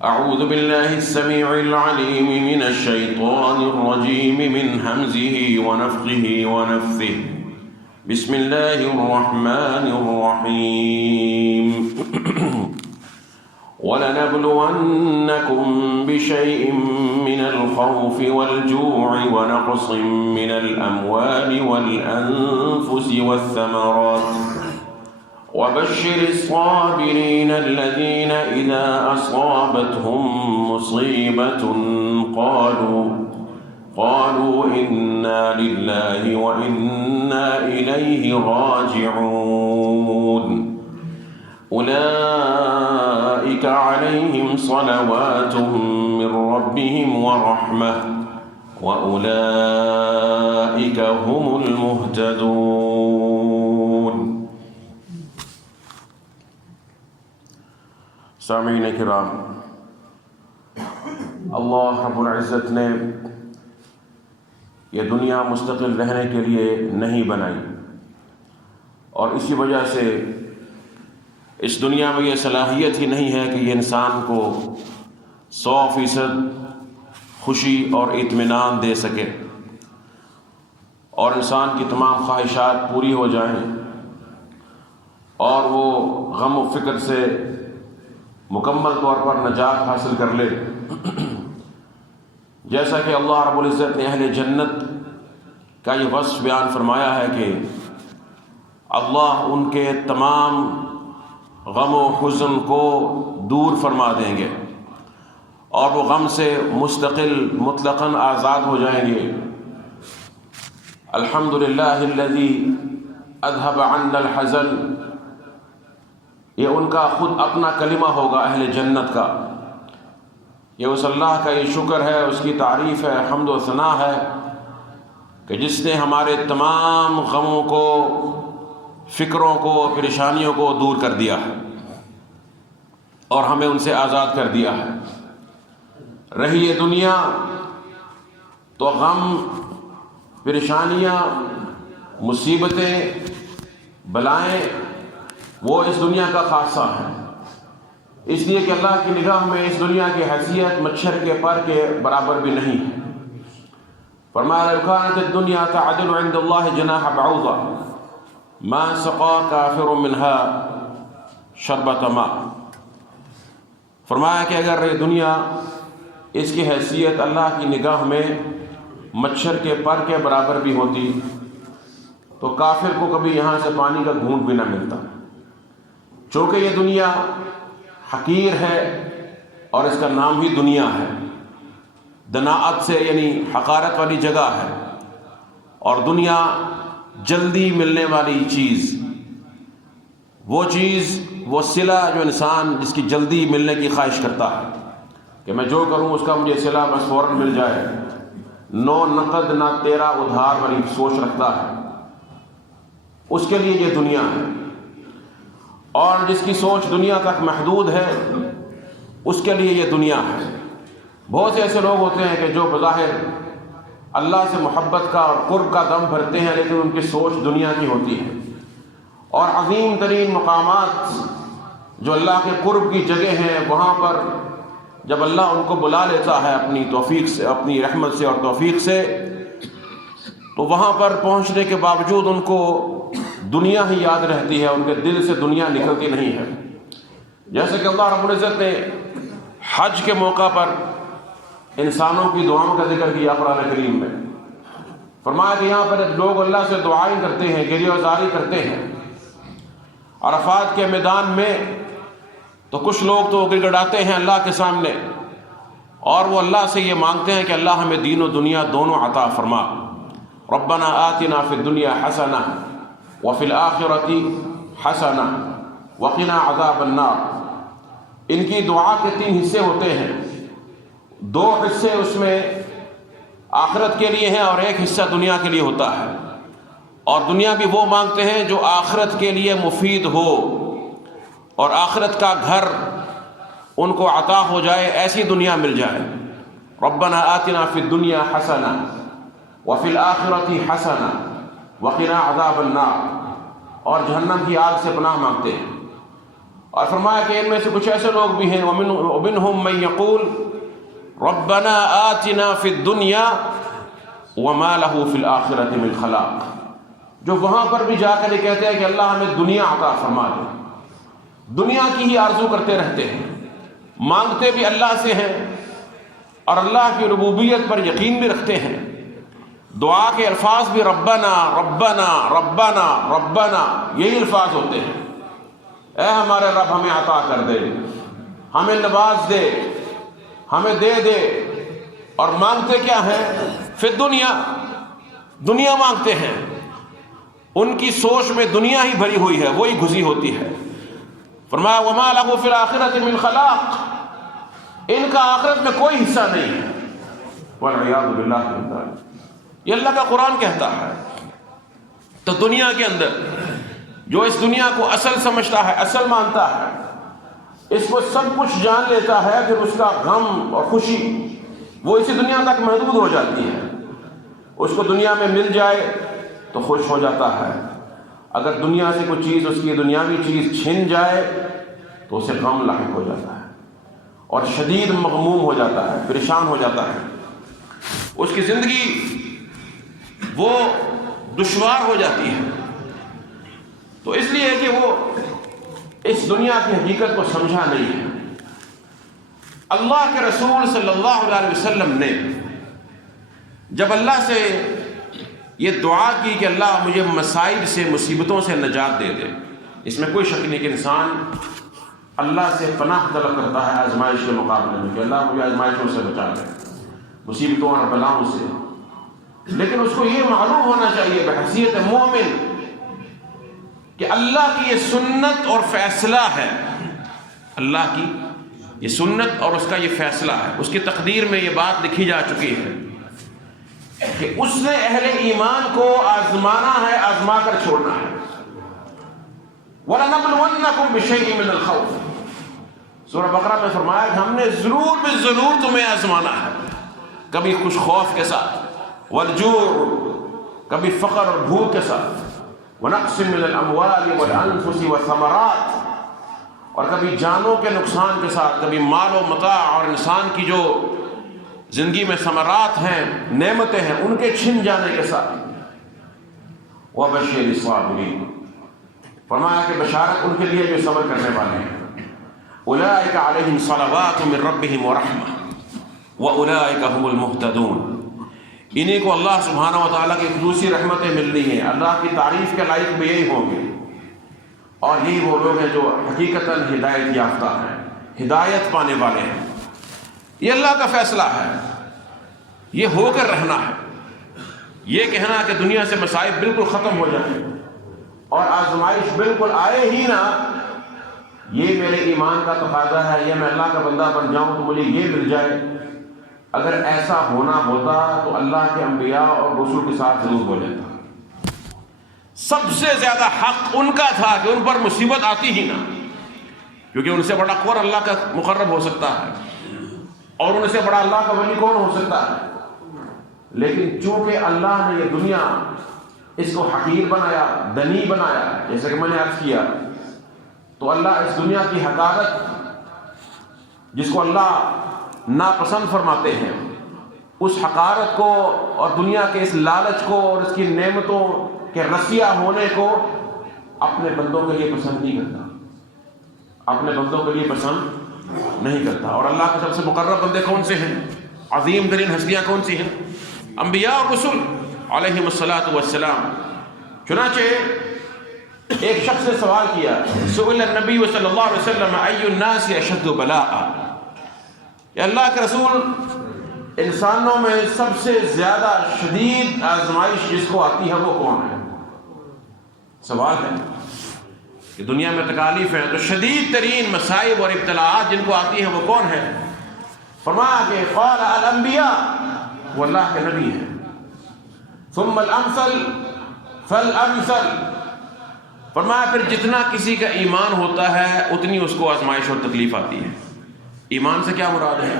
أعوذ بالله السميع العليم من الشيطان الرجيم من همزه ونفخه ونفثه. بسم الله الرحمن الرحيم. ولنبلونكم بشيء من الخوف والجوع ونقص من الأموال والأنفس والثمرات وبشر الصابرين الذين إذا أصابتهم مصيبة قالوا إنا لله وإنا إليه راجعون. أولئك عليهم صلوات من ربهم ورحمة وأولئك هم المهتدون. سامعین کرام، اللہ رب العزت نے یہ دنیا مستقل رہنے کے لیے نہیں بنائی، اور اسی وجہ سے اس دنیا میں یہ صلاحیت ہی نہیں ہے کہ یہ انسان کو 100% خوشی اور اطمینان دے سکے اور انسان کی تمام خواہشات پوری ہو جائیں اور وہ غم و فکر سے مکمل طور پر نجات حاصل کر لے. جیسا کہ اللہ رب العزت نے اہل جنت کا یہ وصف بیان فرمایا ہے کہ اللہ ان کے تمام غم و حزن کو دور فرما دیں گے اور وہ غم سے مستقل مطلقاً آزاد ہو جائیں گے. الحمدللہ الذی اذھب عنا الحزن، یہ ان کا خود اپنا کلمہ ہوگا اہل جنت کا. یہ اس اللہ کا یہ شکر ہے، اس کی تعریف ہے، حمد و ثنا ہے کہ جس نے ہمارے تمام غموں کو، فکروں کو، پریشانیوں کو دور کر دیا ہے اور ہمیں ان سے آزاد کر دیا ہے. رہی یہ دنیا تو غم، پریشانیاں، مصیبتیں، بلائیں وہ اس دنیا کا خاصہ ہے، اس لیے کہ اللہ کی نگاہ میں اس دنیا کی حیثیت مچھر کے پر کے برابر بھی نہیں ہے. فرمایا لو كانت الدنيا تعدل عند الله جناح بعوضة ما سقى كافر منها شربة ماء. فرمایا کہ اگر یہ دنیا اس کی حیثیت اللہ کی نگاہ میں مچھر کے پر کے برابر بھی ہوتی تو کافر کو کبھی یہاں سے پانی کا گھونٹ بھی نہ ملتا. چونکہ یہ دنیا حقیر ہے اور اس کا نام ہی دنیا ہے، دناعت سے یعنی حقارت والی جگہ ہے، اور دنیا جلدی ملنے والی چیز، وہ چیز، وہ صلہ جو انسان جس کی جلدی ملنے کی خواہش کرتا ہے کہ میں جو کروں اس کا مجھے صلہ بس فوراً مل جائے، نو نقد نہ تیرا ادھار والی سوچ رکھتا ہے، اس کے لیے یہ دنیا ہے. اور جس کی سوچ دنیا تک محدود ہے اس کے لیے یہ دنیا ہے. بہت سے ایسے لوگ ہوتے ہیں کہ جو بظاہر اللہ سے محبت کا اور قرب کا دم بھرتے ہیں لیکن ان کی سوچ دنیا کی ہوتی ہے. اور عظیم ترین مقامات جو اللہ کے قرب کی جگہ ہیں، وہاں پر جب اللہ ان کو بلا لیتا ہے اپنی توفیق سے، اپنی رحمت سے اور توفیق سے، تو وہاں پر پہنچنے کے باوجود ان کو دنیا ہی یاد رہتی ہے، ان کے دل سے دنیا نکلتی نہیں ہے. جیسے کہ اللہ رب العزت نے حج کے موقع پر انسانوں کی دعاؤں کا ذکر کیا قرآن کریم میں. فرمایا کہ یہاں پر لوگ اللہ سے دعائیں کرتے ہیں، گریہ وزاری کرتے ہیں. عرفات کے میدان میں تو کچھ لوگ تو گڑگڑاتے ہیں اللہ کے سامنے اور وہ اللہ سے یہ مانگتے ہیں کہ اللہ ہمیں دین و دنیا دونوں عطا فرما. ربنا آتنا فی الدنیا حسنہ وفی الآخرۃ حسنہ وقنا عذاب النار. ان کی دعا کے 3 حصے ہوتے ہیں، 2 حصے اس میں آخرت کے لیے ہیں اور 1 حصہ دنیا کے لیے ہوتا ہے. اور دنیا بھی وہ مانگتے ہیں جو آخرت کے لیے مفید ہو اور آخرت کا گھر ان کو عطا ہو جائے، ایسی دنیا مل جائے. ربنا آتنا فی الدنیا حسنہ وفی الآخرۃ حسنہ وقنا عذاب النار، اور جہنم کی آگ سے پناہ مانگتے ہیں. اور فرمایا کہ ان میں سے کچھ ایسے لوگ بھی ہیں ومنہم من یقول ربنا آتنا فی الدنیا وما له فی الآخرۃ من خلاق، جو وہاں پر بھی جا کر یہ کہتے ہیں کہ اللہ ہمیں دنیا عطا فرما دے، دنیا کی ہی آرزو کرتے رہتے ہیں، مانگتے بھی اللہ سے ہیں اور اللہ کی ربوبیت پر یقین بھی رکھتے ہیں، دعا کے الفاظ بھی ربنا ربنا ربنا ربنا یہی الفاظ ہوتے ہیں، اے ہمارے رب ہمیں عطا کر دے، ہمیں نواز دے، ہمیں دے دے، اور مانگتے کیا ہیں؟ فی الدنیا، دنیا مانگتے ہیں، ان کی سوچ میں دنیا ہی بھری ہوئی ہے، وہی گھسی ہوتی ہے۔ فرمایا وما لہ فی الآخرۃ من خلاق، ان کا آخرت میں کوئی حصہ نہیں ہے، والعیاذ باللہ من ذلک، یہ اللہ کا قرآن کہتا ہے۔ تو دنیا کے اندر جو اس دنیا کو اصل سمجھتا ہے، اصل مانتا ہے، اس کو سب کچھ جان لیتا ہے، پھر اس کا غم اور خوشی وہ اسی دنیا تک محدود ہو جاتی ہے۔ اس کو دنیا میں مل جائے تو خوش ہو جاتا ہے، اگر دنیا سے کوئی چیز، اس کی دنیاوی چیز چھن جائے تو اسے غم لاحق ہو جاتا ہے اور شدید مغموم ہو جاتا ہے، پریشان ہو جاتا ہے، اس کی زندگی وہ دشوار ہو جاتی ہے۔ تو اس لیے کہ وہ اس دنیا کی حقیقت کو سمجھا نہیں ہے۔ اللہ کے رسول صلی اللہ علیہ وسلم نے جب اللہ سے یہ دعا کی کہ اللہ مجھے مصائب سے، مصیبتوں سے نجات دے دے، اس میں کوئی شک نہیں کہ انسان اللہ سے پناہ طلب کرتا ہے آزمائش کے مقابلے میں کہ اللہ مجھے آزمائشوں سے بچا لے، مصیبتوں اور بلاؤں سے، لیکن اس کو یہ معلوم ہونا چاہیے بحیثیت مومن کہ اللہ کی یہ سنت اور فیصلہ ہے، اللہ کی یہ سنت اور اس کا یہ فیصلہ ہے، اس کی تقدیر میں یہ بات لکھی جا چکی ہے کہ اس نے اہل ایمان کو آزمانا ہے، آزما کر چھوڑنا ہے۔ وَلَنَبْلُوَنَّكُمْ بِشَيْءٍ مِّنَ الْخَوْفِ، سورہ بقرہ میں فرمایا کہ ہم نے ضرور بالضرور تمہیں آزمانا ہے، کبھی خوش خوف کے ساتھ، والجوع، کبھی فقر اور بھوک کے ساتھ، وَنَقْصٍ مِّنَ الْأَمْوَالِ وَالْأَنفُسِ وَالثَّمَرَاتِ، اور کبھی جانوں کے نقصان کے ساتھ، کبھی مال و متاع اور انسان کی جو زندگی میں ثمرات ہیں، نعمتیں ہیں، ان کے چھن جانے کے ساتھ۔ وَبَشِّرِ الصَّابِرِينَ، فرمایا کہ بشارت ان کے لیے جو صبر کرنے والے ہیں، أُولَٰئِكَ عَلَيْهِمْ صَلَوَاتٌ مِّن رَّبِّهِمْ وَرَحْمَةٌ وَأُولَٰئِكَ هُمُ الْمُهْتَدُونَ، انہیں کو اللہ سبحانہ و تعالیٰ کی خصوصی رحمتیں ملنی ہیں، اللہ کی تعریف کے لائق بھی یہی ہوں گے، اور یہی وہ لوگ ہیں جو حقیقتاً ہدایت یافتہ ہیں، ہدایت پانے والے ہیں۔ یہ اللہ کا فیصلہ ہے، یہ ہو کر رہنا ہے، یہ کہنا کہ دنیا سے مصائب بالکل ختم ہو جائیں اور آزمائش بالکل آئے ہی نہ، یہ میرے ایمان کا تقاضا ہے، یہ میں اللہ کا بندہ بن جاؤں تو مجھے یہ مل جائے، اگر ایسا ہونا ہوتا تو اللہ کے انبیاء اور رسول کے ساتھ ضرور ہو جاتا۔ سب سے زیادہ حق ان کا تھا کہ ان پر مصیبت آتی ہی نہ، کیونکہ ان سے بڑا کون اللہ کا مقرب ہو سکتا ہے، اور ان سے بڑا اللہ کا ولی کون ہو سکتا ہے؟ لیکن چونکہ اللہ نے یہ دنیا اس کو حقیر بنایا، دنی بنایا، جیسے کہ میں نے عرض کیا، تو اللہ اس دنیا کی حقارت جس کو اللہ ناپسند فرماتے ہیں، اس حقارت کو اور دنیا کے اس لالچ کو اور اس کی نعمتوں کے رسیا ہونے کو اپنے بندوں کے لیے پسند نہیں کرتا، اپنے بندوں کے لیے پسند نہیں کرتا۔ اور اللہ کے سب سے مقرب بندے کون سے ہیں؟ عظیم ترین ہستیاں کون سی ہیں؟ انبیاء اور رسول علیہم الصلاۃ والسلام۔ چنانچہ ایک شخص نے سوال کیا، سئل النبی صلی اللہ علیہ وسلم ای الناس اشد بلاء، کہ اللہ کے رسول انسانوں میں سب سے زیادہ شدید آزمائش جس کو آتی ہے وہ کون ہے؟ سوال ہے کہ دنیا میں تکالیف ہیں تو شدید ترین مصائب اور ابتلاعات جن کو آتی ہیں وہ کون ہے؟ فرمایا کہ قال الانبیاء، وہ اللہ کے نبی ہیں، ثم الامثل فالامثل، فرمایا پھر جتنا کسی کا ایمان ہوتا ہے اتنی اس کو آزمائش اور تکلیف آتی ہے۔ ایمان سے کیا مراد ہے؟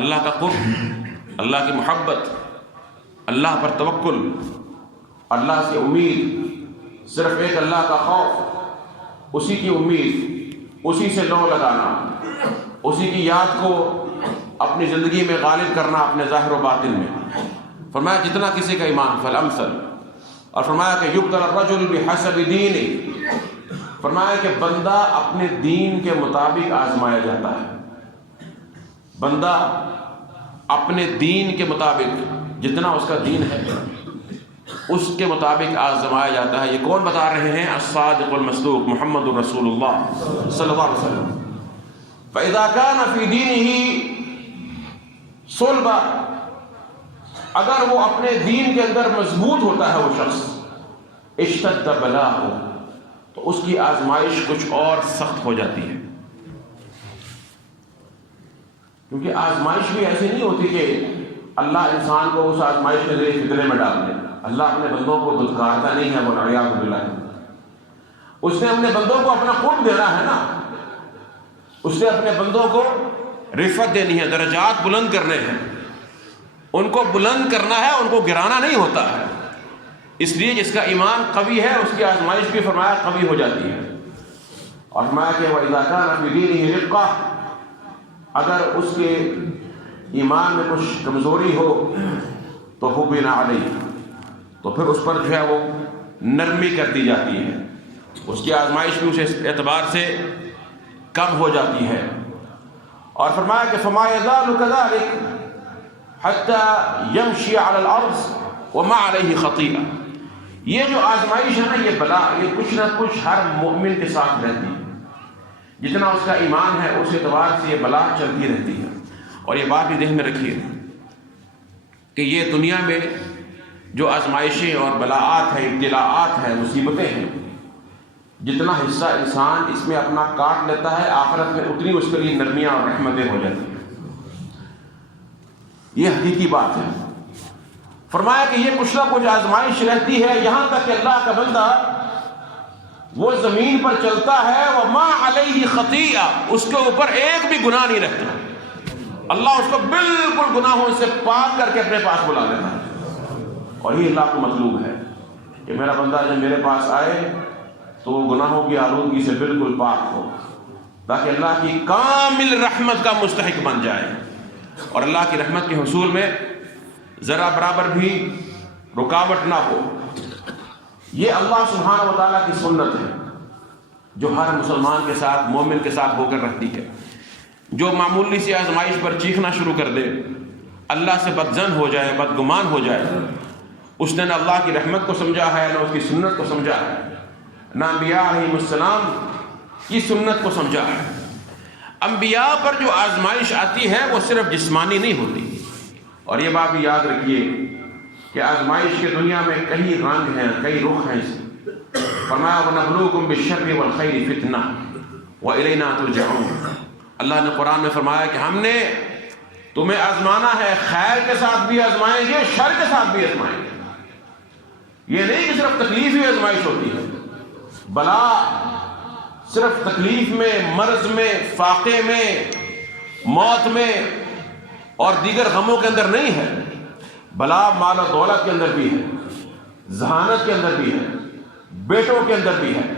اللہ کا قرب، اللہ کی محبت، اللہ پر توکل، اللہ سے امید، صرف ایک اللہ کا خوف، اسی کی امید، اسی سے لو لگانا، اسی کی یاد کو اپنی زندگی میں غالب کرنا اپنے ظاہر و باطن میں۔ فرمایا جتنا کسی کا ایمان فالامثل، اور فرمایا کہ یبتلی الرجل بحسب دینہ، فرمایا کہ بندہ اپنے دین کے مطابق آزمایا جاتا ہے۔ بندہ اپنے دین کے مطابق، جتنا اس کا دین ہے اس کے مطابق آزمایا جاتا ہے۔ یہ کون بتا رہے ہیں؟ الصادق المصدوق محمد الرسول اللہ صلی اللہ علیہ وسلم۔ فَإِذَا كَانَ فِي دِينِهِ صُلْبًا، اگر وہ اپنے دین کے اندر مضبوط ہوتا ہے وہ شخص، اشتد بلاء، تو اس کی آزمائش کچھ اور سخت ہو جاتی ہے۔ کیونکہ آزمائش بھی ایسی نہیں ہوتی کہ اللہ انسان کو اس آزمائش کے ذریعے فتنے میں ڈال دے۔ اللہ اپنے بندوں کو دھتکارتا نہیں ہے، والعیاذ باللہ۔ اس نے اپنے بندوں کو اپنا قرب دینا ہے نا، اس نے اپنے بندوں کو رفعت دینی ہے، درجات بلند کرنے ہیں، ان کو بلند کرنا ہے، ان کو گرانا نہیں ہوتا ہے۔ اس لیے جس کا ایمان قوی ہے اس کی آزمائش بھی فرمایا قوی ہو جاتی ہے۔ اور فرمایا کہ وَإِذَا كَانَ فِي دِينِهِ رِقَّةٌ، اگر اس کے ایمان میں کچھ کمزوری ہو تو حُبِّنَ عَلَيْهِ، تو پھر اس پر جو ہے وہ نرمی کر دی جاتی ہے، اس کی آزمائش بھی اس اعتبار سے کم ہو جاتی ہے۔ اور فرمایا کہ فَمَا يَزَالُ كَذَلِكَ حَتَّى يَمْشِي عَلَى الْأَرْضِ وَمَا عَلَيْهِ خَطِيئَةٌ۔ یہ جو آزمائش ہے نا، یہ بلا، یہ کچھ نہ کچھ ہر مومن کے ساتھ رہتی ہے۔ جتنا اس کا ایمان ہے اس اعتبار سے یہ بلا چلتی رہتی ہے۔ اور یہ بات بھی ذہن میں رکھیے کہ یہ دنیا میں جو آزمائشیں اور بلاءات ہیں، ابتلاءات ہیں، مصیبتیں ہیں، جتنا حصہ انسان اس میں اپنا کاٹ لیتا ہے، آخرت میں اتنی اس کے لیے نرمیاں اور رحمتیں ہو جاتی ہیں۔ یہ حقیقی بات ہے۔ فرمایا کہ یہ کچھ نہ کچھ آزمائش رہتی ہے، یہاں تک کہ اللہ کا بندہ وہ زمین پر چلتا ہے وَمَا عَلَيْهِ خَطِيئَةٌ، اس کے اوپر ایک بھی گناہ نہیں رہتا۔ اللہ اس کو بالکل گناہوں سے پاک کر کے اپنے پاس بلا لیتا ہے۔ اور یہ اللہ کو مطلوب ہے کہ میرا بندہ جب میرے پاس آئے تو وہ گناہوں کی آلودگی سے بالکل پاک ہو، تاکہ اللہ کی کامل رحمت کا مستحق بن جائے، اور اللہ کی رحمت کے حصول میں ذرا برابر بھی رکاوٹ نہ ہو۔ یہ اللہ سبحانہ و تعالیٰ کی سنت ہے جو ہر مسلمان کے ساتھ، مومن کے ساتھ ہو کر رہتی ہے۔ جو معمولی سی آزمائش پر چیخنا شروع کر دے، اللہ سے بدظن ہو جائے، بدگمان ہو جائے، اس نے نہ اللہ کی رحمت کو سمجھا ہے، نہ اس کی سنت کو سمجھا ہے، نہ انبیاء علیہ السلام کی سنت کو سمجھا ہے۔ انبیاء پر جو آزمائش آتی ہے وہ صرف جسمانی نہیں ہوتی۔ اور یہ بات بھی یاد رکھیے کہ آزمائش کے دنیا میں کئی رنگ ہیں، کئی رخ ہیں۔ فرمایا وَنَبْلُوكُمْ بِالشَّرِّ وَالْخَيْرِ فِتْنَةً وَإِلَيْنَا تُرْجَعُونَ۔ اللہ نے قرآن میں فرمایا کہ ہم نے تمہیں آزمانا ہے، خیر کے ساتھ بھی آزمائیں گے، شر کے ساتھ بھی آزمائیں گے۔ یہ نہیں کہ صرف تکلیف ہی آزمائش ہوتی ہے۔ بلا صرف تکلیف میں، مرض میں، فاقے میں، موت میں اور دیگر غموں کے اندر نہیں ہے۔ بلا مال و دولت کے اندر بھی ہے، ذہانت کے اندر بھی ہے، بیٹوں کے اندر بھی ہے،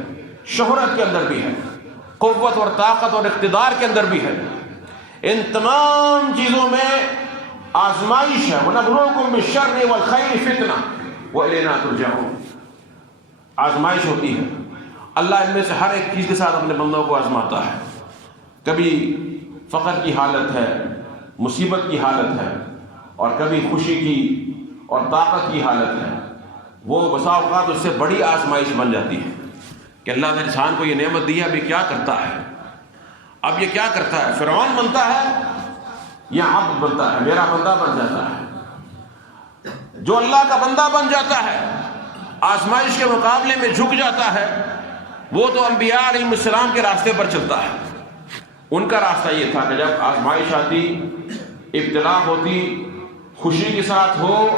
شہرت کے اندر بھی ہے، قوت اور طاقت اور اقتدار کے اندر بھی ہے۔ ان تمام چیزوں میں آزمائش ہے۔ وَنَبْلُوكُمْ بِالشَّرِّ وَالْخَيْرِ فِتْنَةً وَإِلَيْنَا تُرْجَعُونَ۔ آزمائش ہوتی ہے۔ اللہ ان میں سے ہر ایک چیز کے ساتھ اپنے بندوں کو آزماتا ہے۔ کبھی فقر کی حالت ہے، مصیبت کی حالت ہے، اور کبھی خوشی کی اور طاقت کی حالت ہے۔ وہ بسا اوقات اس سے بڑی آزمائش بن جاتی ہے کہ اللہ نے انسان کو یہ نعمت دی ہے، ابھی کیا کرتا ہے، اب یہ کیا کرتا ہے، فرعون بنتا ہے یا عبد بنتا ہے، میرا بندہ بن جاتا ہے۔ جو اللہ کا بندہ بن جاتا ہے، آزمائش کے مقابلے میں جھک جاتا ہے، وہ تو انبیاء علیہ السلام کے راستے پر چلتا ہے۔ ان کا راستہ یہ تھا کہ جب آزمائش آتی، ابتلا ہوتی، خوشی کے ساتھ ہو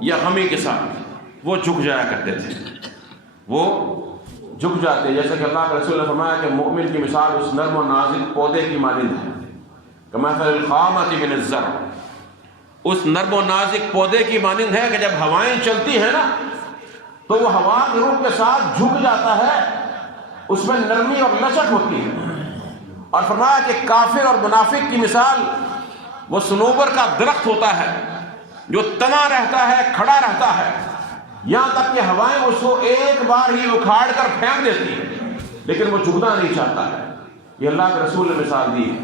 یا غمی کے ساتھ، وہ جھک جایا کرتے تھے، وہ جھک جاتے۔ جیسے کہ اللہ کے رسول نے فرمایا کہ مومن کی مثال اس نرم و نازک پودے کی مانند ہے، کمثل الخامۃ من الزرع، اس نرم و نازک پودے کی مانند ہے کہ جب ہوائیں چلتی ہیں نا تو وہ ہوا کے رخ کے ساتھ جھک جاتا ہے، اس میں نرمی اور لچک ہوتی ہے۔ اور فرمایا کہ کافر اور منافق کی مثال وہ صنوبر کا درخت ہوتا ہے جو تنا رہتا ہے، کھڑا رہتا ہے، یہاں تک کہ ہوائیں اس کو ایک بار ہی اکھاڑ کر پھینک دیتی ہیں، لیکن وہ جھکنا نہیں چاہتا ہے۔ یہ اللہ کے رسول نے مثال دی ہے۔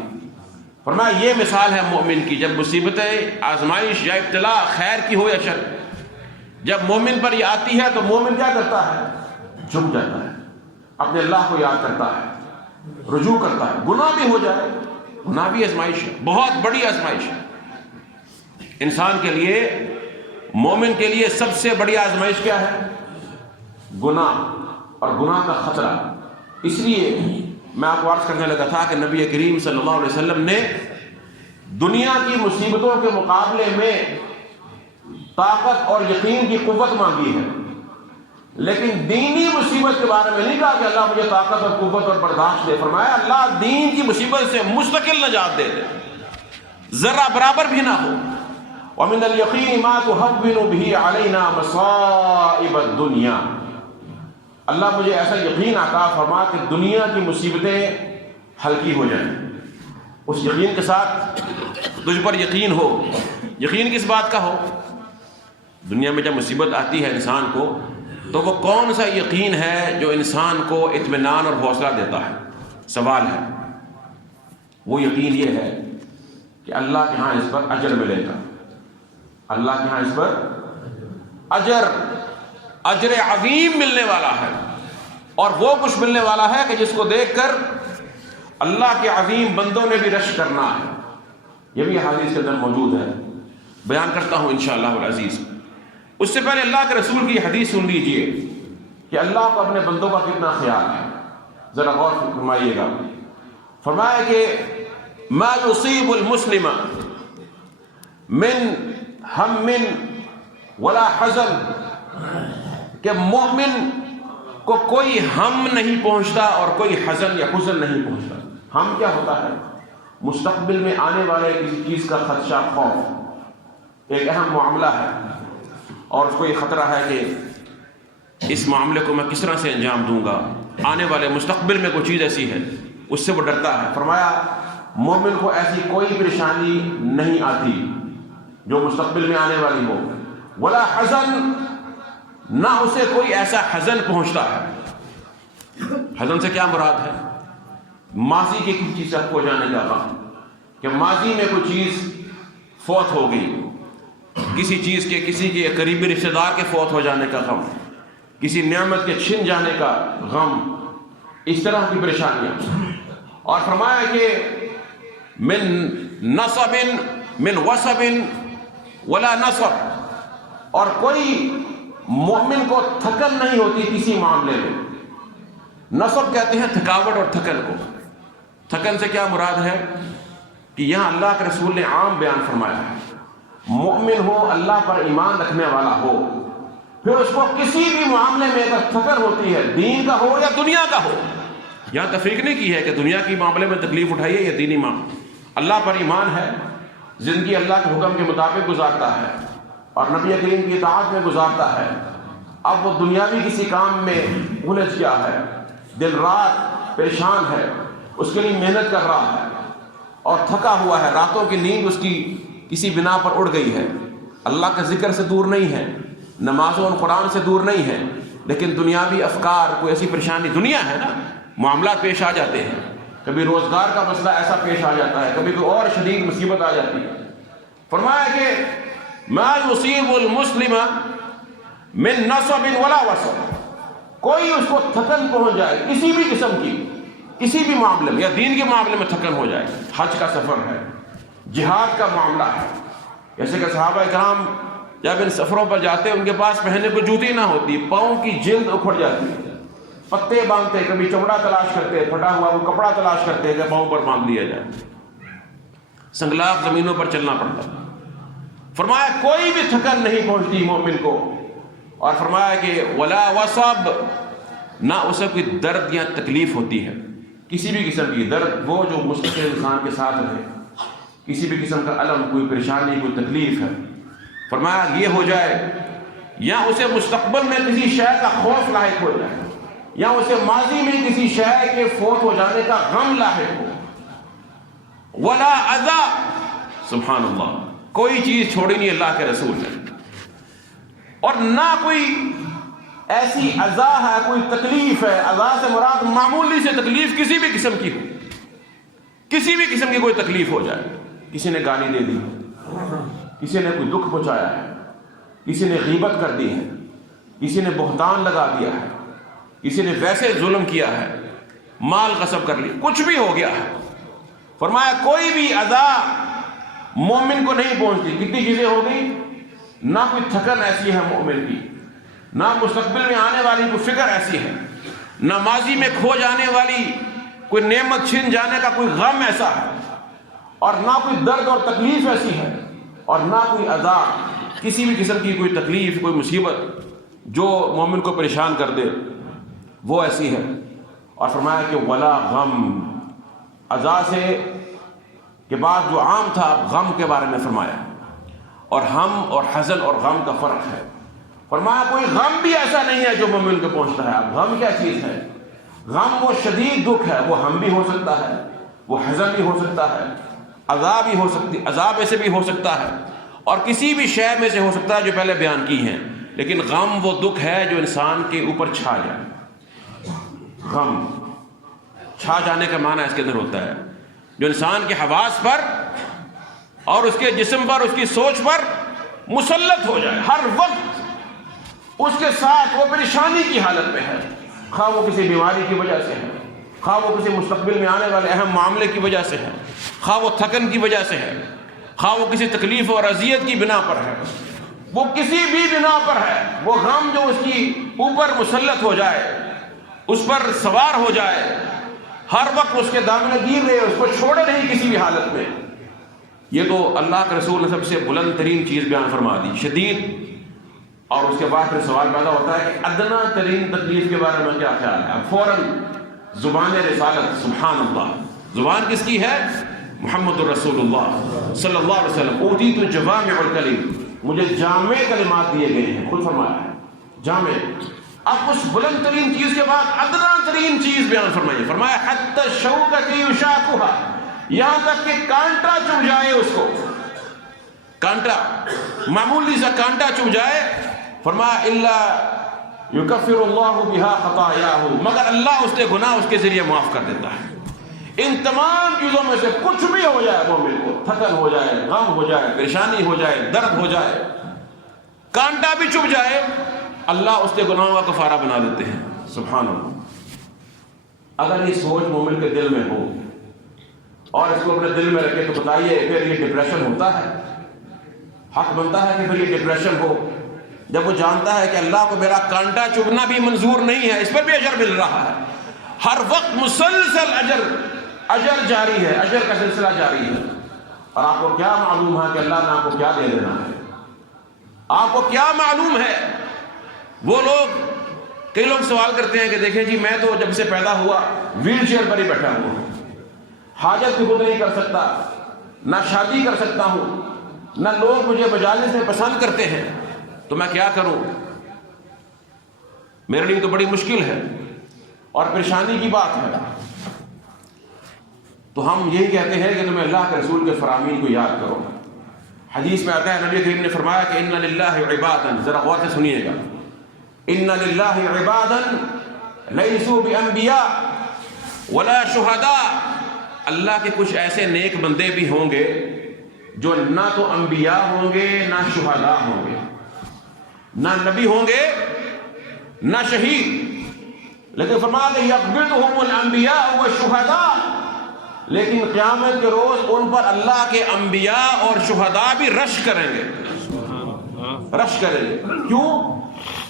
فرمایا یہ مثال ہے مومن کی، جب مصیبتیں، آزمائش یا ابتلا خیر کی ہو یا شر، جب مومن پر یہ آتی ہے تو مومن کیا کرتا ہے؟ جھک جاتا ہے، اپنے اللہ کو یاد کرتا ہے، رجوع کرتا ہے۔ گناہ بھی ہو جائے، گناہ بھی آزمائش ہے، بہت بڑی آزمائش ہے انسان کے لیے۔ مومن کے لیے سب سے بڑی آزمائش کیا ہے؟ گناہ، اور گناہ کا خطرہ۔ اس لیے میں آپ کو عرض کرنے لگا تھا کہ نبی کریم صلی اللہ علیہ وسلم نے دنیا کی مصیبتوں کے مقابلے میں طاقت اور یقین کی قوت مانگی ہے، لیکن دینی مصیبت کے بارے میں نہیں کہا کہ اللہ مجھے طاقت اور قوت اور برداشت دے۔ فرمایا اللہ دین کی مصیبت سے مستقل نجات دے دے، ذرا برابر بھی نہ ہو۔ وَمِنَ الْيَقِينِ مَا تُهَوِّنُ بِهِ عَلَيْنَا مَصَائِبَ الدُّنْيَا، اللہ مجھے ایسا یقین عطا فرما کہ دنیا کی مصیبتیں ہلکی ہو جائیں۔ اس یقین کے ساتھ تجھ پر یقین ہو۔ یقین کس بات کا ہو؟ دنیا میں جب مصیبت آتی ہے انسان کو تو وہ کون سا یقین ہے جو انسان کو اطمینان اور حوصلہ دیتا ہے؟ سوال ہے۔ وہ یقین یہ ہے کہ اللہ کے ہاں اس پر اجر ملے گا، اللہ کے ہاں اس پر اجر عظیم ملنے والا ہے، اور وہ کچھ ملنے والا ہے کہ جس کو دیکھ کر اللہ کے عظیم بندوں نے بھی رشک کرنا ہے۔ یہ بھی حدیث کے اندر موجود ہے، بیان کرتا ہوں انشاءاللہ العزیز۔ اس سے پہلے اللہ کے رسول کی حدیث سن لیجئے کہ اللہ کو اپنے بندوں کا کتنا خیال ہے، ذرا غور فرمائیے گا۔ فرمایا کہ ما یصیب المسلم من ہم ولا حزن، کہ مومن کو کوئی ہم نہیں پہنچتا اور کوئی حزن یا حزن نہیں پہنچتا۔ ہم کیا ہوتا ہے؟ مستقبل میں آنے والے کسی چیز کا خدشہ، خوف، ایک اہم معاملہ ہے اور اس کو یہ خطرہ ہے کہ اس معاملے کو میں کس طرح سے انجام دوں گا، آنے والے مستقبل میں کوئی چیز ایسی ہے، اس سے وہ ڈرتا ہے۔ فرمایا مومن کو ایسی کوئی پریشانی نہیں آتی جو مستقبل میں آنے والی ہو، ولا حزن، نہ اسے کوئی ایسا حزن پہنچتا ہے۔ حزن سے کیا مراد ہے؟ ماضی کی کسی چیز سے ہو جانے کا غم، کہ ماضی میں کوئی چیز فوت ہو گئی، کسی چیز کے، کسی کے قریبی رشتہ دار کے فوت ہو جانے کا غم، کسی نعمت کے چھن جانے کا غم، اس طرح کی پریشانیاں۔ اور فرمایا کہ من نصب من وصب ولا نصب، اور کوئی مومن کو تھکن نہیں ہوتی کسی معاملے میں۔ نصب کہتے ہیں تھکاوٹ اور تھکن کو۔ تھکن سے کیا مراد ہے کہ یہاں اللہ کے رسول نے عام بیان فرمایا ہے، مومن ہو، اللہ پر ایمان رکھنے والا ہو، پھر اس کو کسی بھی معاملے میں اگر تھکن ہوتی ہے، دین کا ہو یا دنیا کا ہو، یہاں تفریق نہیں کی ہے کہ دنیا کی معاملے میں تکلیف اٹھائیے یا دینی معاملے، اللہ پر ایمان ہے، زندگی اللہ کے حکم کے مطابق گزارتا ہے اور نبی کریم کی اطاعت میں گزارتا ہے۔ اب وہ دنیاوی کسی کام میں الجھ گیا ہے، دن رات پریشان ہے، اس کے لیے محنت کر رہا ہے اور تھکا ہوا ہے، راتوں کی نیند اس کی کسی بنا پر اڑ گئی ہے، اللہ کے ذکر سے دور نہیں ہے، نمازوں اور قرآن سے دور نہیں ہے، لیکن دنیاوی افکار، کوئی ایسی پریشانی، دنیا ہے نا، معاملات پیش آ جاتے ہیں، کبھی روزگار کا مسئلہ ایسا پیش آ جاتا ہے، کبھی کوئی اور شدید مصیبت آ جاتی ہے۔ فرمایا کہ ما یصیب المسلم من نصب ولا وصب، کوئی اس کو تھکن پہنچ جائے کسی بھی قسم کی، کسی بھی معاملے میں، یا دین کے معاملے میں تھکن ہو جائے، حج کا سفر ہے، جہاد کا معاملہ ہے، جیسے کہ صحابہ کرام جب ان سفروں پر جاتے ان کے پاس پہننے کو جوتی نہ ہوتی، پاؤں کی جلد اکھڑ جاتی ہے، پتے باندھتے، کبھی چمڑا تلاش کرتے، پھٹا ہوا وہ کپڑا تلاش کرتے کہ پاؤں پر باندھ لیا جائے، سنگلاخ زمینوں پر چلنا پڑتا۔ فرمایا کوئی بھی تھکن نہیں پہنچتی مومن کو، اور فرمایا کہ ولا وصب، نہ اسے کوئی درد یا تکلیف ہوتی ہے، کسی بھی قسم کی درد، وہ جو مستقل انسان کے ساتھ رہے، کسی بھی قسم کا الم، کوئی پریشانی، کوئی تکلیف ہے، فرمایا یہ ہو جائے، یا اسے مستقبل میں کسی شے کا خوف لاحق ہو جائے، یا اسے ماضی میں کسی شے کے فوت ہو جانے کا غم لاحق ہو، ولا اذا، سبحان اللہ، کوئی چیز چھوڑی نہیں اللہ کے رسول نے، اور نہ کوئی ایسی اذا ہے، کوئی تکلیف ہے. اذا سے مراد معمولی سے تکلیف کسی بھی قسم کی ہو، کسی بھی قسم کی کوئی تکلیف ہو جائے، کسی نے گالی دے دی، کسی نے کوئی دکھ پہنچایا ہے، کسی نے غیبت کر دی ہے، کسی نے بہتان لگا دیا ہے، کسی نے ویسے ظلم کیا ہے، مال غصب کر لیا، کچھ بھی ہو گیا ہے. فرمایا کوئی بھی اذا مومن کو نہیں پہنچتی. کتنی چیزیں ہو گئی؟ نہ کوئی تھکن ایسی ہے مومن کی، نہ مستقبل میں آنے والی کوئی فکر ایسی ہے، نہ ماضی میں کھو جانے والی کوئی نعمت چھن جانے کا کوئی غم ایسا ہے، اور نہ کوئی درد اور تکلیف ایسی ہے، اور نہ کوئی اذا، کسی بھی قسم کی کوئی تکلیف، کوئی مصیبت جو مومن کو پریشان کر دے وہ ایسی ہے. اور فرمایا کہ ولا غم، اذا سے کے بعد جو عام تھا اب غم کے بارے میں فرمایا. اور ہم اور حزن اور غم کا فرق ہے. فرمایا کوئی غم بھی ایسا نہیں ہے جو مومن کو پہنچتا ہے. اب غم کیا چیز ہے؟ غم وہ شدید دکھ ہے، وہ ہم بھی ہو سکتا ہے، وہ حزن بھی ہو سکتا ہے، عذاب بھی ہو سکتی، عذاب ایسے بھی ہو سکتا ہے، اور کسی بھی شے میں سے ہو سکتا ہے جو پہلے بیان کی ہیں. لیکن غم وہ دکھ ہے جو انسان کے اوپر چھا جائے. غم چھا جانے کا معنی اس کے اندر ہوتا ہے جو انسان کے حواس پر اور اس کے جسم پر، اس کی سوچ پر مسلط ہو جائے، ہر وقت اس کے ساتھ وہ پریشانی کی حالت میں ہے، خواہ وہ کسی بیماری کی وجہ سے ہے، خواہ وہ کسی مستقبل میں آنے والے اہم معاملے کی وجہ سے ہے، خواہ وہ تھکن کی وجہ سے ہے، خواہ وہ کسی تکلیف اور اذیت کی بنا پر ہے، وہ کسی بھی بنا پر ہے، وہ غم جو اس کی اوپر مسلط ہو جائے، اس پر سوار ہو جائے، ہر وقت اس کے دامن گیر رہے، اس کو چھوڑے نہیں کسی بھی حالت میں. یہ تو اللہ کے رسول نے سب سے بلند ترین چیز بیان فرما دی، شدید. اور اس کے بعد پھر سوال پیدا ہوتا ہے کہ ادنا ترین تکلیف کے بارے میں کیا خیال ہے؟ اب فوراً زبان رسالت، سبحان اللہ، زبان کس کی ہے؟ محمد الرسول اللہ صلی اللہ علیہ وسلم. اوتیت جوامع الکلم، مجھے جامع کلمات دیے گئے ہیں، خود فرمایا ہے جامع. اب اس بلند ترین چیز کے بعد ادنا ترین چیز بیان فرمائیے. فرمایا حتی الشوکۃ یشاکھها، یہاں تک کہ کانٹا چبھ جائے اس کو، کانٹا، معمولی سا کانٹا چبھ جائے. فرمایا الا یکفر اللہ بها خطایاہ، مگر اللہ اس کے گناہ اس کے ذریعے معاف کر دیتا ہے. ان تمام چیزوں میں سے کچھ بھی ہو جائے مومن کو، تھکن ہو جائے، غم ہو جائے، پریشانی ہو جائے، درد ہو جائے، کانٹا بھی چبھ جائے، اللہ اس کے گناہوں کا کفارہ بنا دیتے ہیں. سبحان اللہ. اگر یہ سوچ مومن کے دل میں ہو اور اس کو اپنے دل میں رکھے تو بتائیے پھر یہ ڈپریشن ہوتا ہے؟ حق بنتا ہے کہ پھر یہ ڈپریشن ہو جب وہ جانتا ہے کہ اللہ کو میرا کانٹا چبھنا بھی منظور نہیں ہے، اس پر بھی اجر مل رہا ہے، ہر وقت مسلسل اجر جاری ہے، اجر کا سلسلہ جاری ہے. اور آپ کو کیا معلوم ہے کہ اللہ نے آپ کو کیا دے دینا ہے؟ آپ کو کیا معلوم ہے؟ وہ لوگ، کئی لوگ سوال کرتے ہیں کہ دیکھیں جی میں تو جب سے پیدا ہوا ویل چیئر پر ہی بیٹھا ہوا ہوں، حاجت بھی خود نہیں کر سکتا، نہ شادی کر سکتا ہوں، نہ لوگ مجھے مجالس میں پسند کرتے ہیں، تو میں کیا کروں؟ میرے لیے تو بڑی مشکل ہے اور پریشانی کی بات ہے. تو ہم یہی کہتے ہیں کہ تمہیں اللہ کے رسول کے فرامین کو یاد کرو. حدیث میں آتا ہے نبی کریم نے فرمایا کہ ان للہ عبادا، ذرا غور سے سنیے گا، ان للہ عبادا لیسوا بانبیاء ولا شہداء، اللہ کے کچھ ایسے نیک بندے بھی ہوں گے جو نہ تو انبیاء ہوں گے نہ شہداء ہوں گے، نہ نبی ہوں گے نہ شہید، لیکن فرمایا کہ یقبضهم الانبیاء والشہداء، لیکن قیامت کے روز ان پر اللہ کے انبیاء اور شہداء بھی رش کریں گے، رش کریں گے. کیوں؟